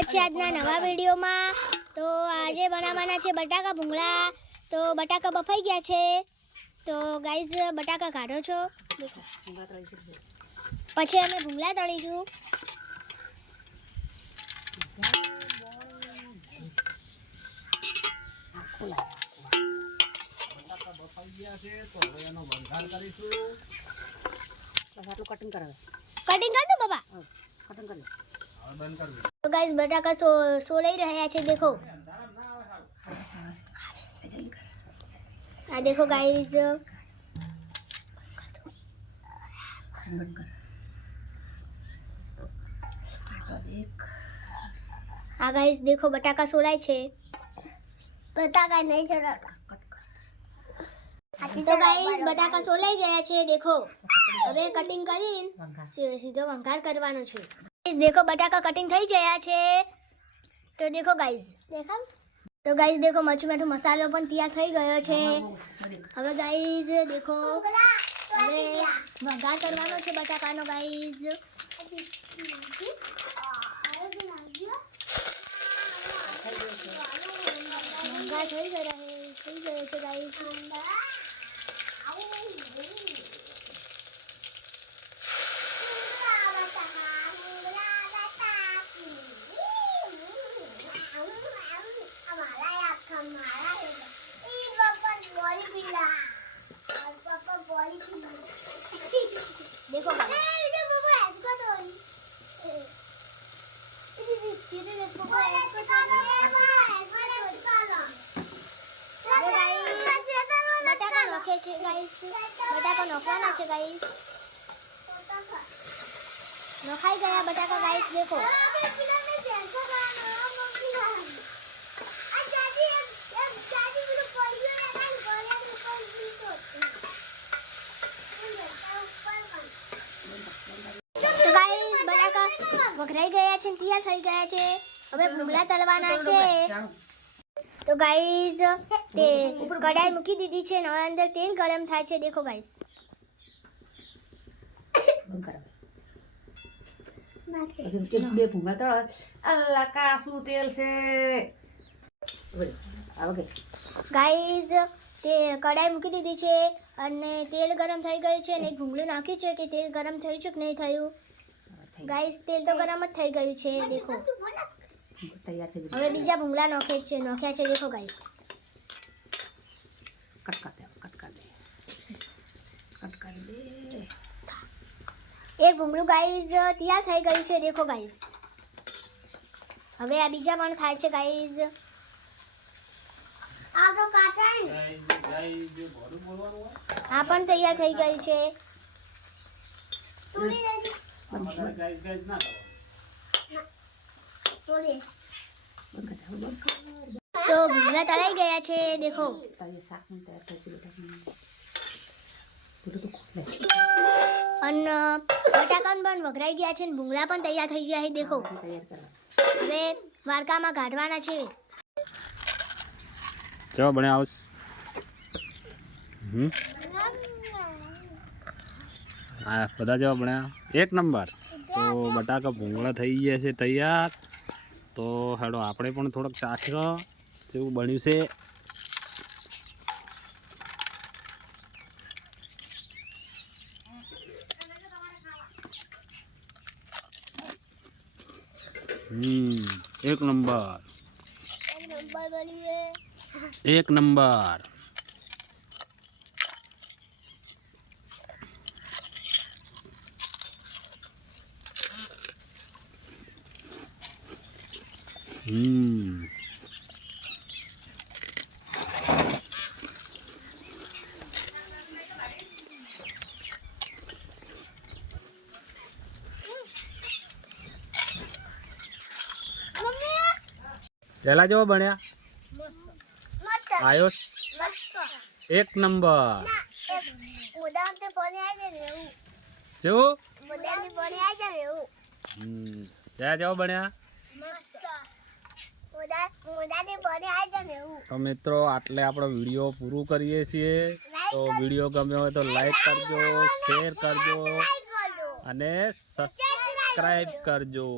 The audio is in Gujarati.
સ્વાગત છે આજના નવા વિડીયોમાં। તો આજે બનાવવાના છે બટાકા ભૂંગળા। તો બટાકા બફાઈ ગયા છે તો ગાઈઝ બટાકા કાઢો છો, પછી અમે ભૂંગળા તળીશું। બટાકા બફાઈ ગયા છે તો હવે એનો વઘાર કરીશું। બસ આટલું કટિંગ કરાવે, કટિંગ કરી દો બાબા, કટિંગ કરી હવે બંધ કરવી। તો ગાઈઝ બટાકા સોલાઈ રહ્યા છે, देखो આ देखो गाइस, બંધ કર તો દેખ આ गाइस देखो બટાકા સોલાય છે, બટાકા નહીં સોલાતા। તો गाइस બટાકા સોલાઈ ગયા છે, देखो હવે કટિંગ કરીને સીધો વઘાર કરવાનો છે। गाइस देखो બટાકા કટિંગ થઈ ગયા છે તો देखो गाइस, દેખાવ तो गाइस देखो मरचू मीठू मसालो पण तैयार થઈ ગયો છે। હવે गाइस देखो હવે વઘાર કરવાનો છે બટાકાનો गाइस। વઘાર થઈ ગયો છે गाइस। देखो बटाका नखे छे गाइस, बटाका नखवाना छे गाइस। नखाई गया बटाका गाइस, देखो तो गाइस बटाका वघराई गया छे, तैयार થઈ ગયા છે। હવે ભૂંગળા તળવાના છે। तो गाइस તે કડાઈ મૂકી દીધી છે ને અંદર તેલ ગરમ થાય છે, देखो गाइस। બંધ કરાવે નાખે બે ભૂંગા તો અલ્લા કાસુ તેલ છે ઓકે गाइस તે કડાઈ મૂકી દીધી છે અને તેલ ગરમ થઈ ગયું છે અને એક ભૂંગળું નાખ્યું છે કે તેલ ગરમ થયું છે કે નહીં થયું। गाइस તેલ તો ગરમ જ થઈ ગયું છે, देखो તૈયાર થઈ ગયું। હવે બીજા ભૂંગળા નાખ્યા છે देखो गाइस। કટ કર દે એક ભૂંગળું गाइस તૈયાર થઈ ગયું છે, देखो गाइस। હવે આ બીજા પણ થાય છે गाइस। આ તો કાચા છે, ગાઈસ જે ભરું બોલવાનું હોય આ પણ તૈયાર થઈ ગયું છે। ગાઈસ ના તોડી બંધ કર તો ભૂંગળા તળાઈ ગયા છે, देखो તારે શાક ને તૈયાર કરશું બેટા બધું તો ખોલે અને બટાકા પણ વઘરાઈ ગયા છે ને ભૂંગળા પણ તૈયાર થઈ ગયા છે, देखो તૈયાર કરવા હવે વાડકામાં કાઢવાના છે। ચલો બને આવ આ બધા જેવા બન્યા એક નંબર। તો બટાકા ભૂંગળા થઈ ગયા છે તૈયાર। તો હેડો આપણે પણ થોડોક ચાખો જેવું બન્યું છે। એક નંબર एक नंबर। पहला जो बनया आयुष एक नंबर जो क्या जो बनया तो मित्रों आटले आपणो विडियो पूरू करीए छीए। तो विडियो गम्यो होय तो लाइक करजो, शेर करजो अने सब्सक्राइब करजो।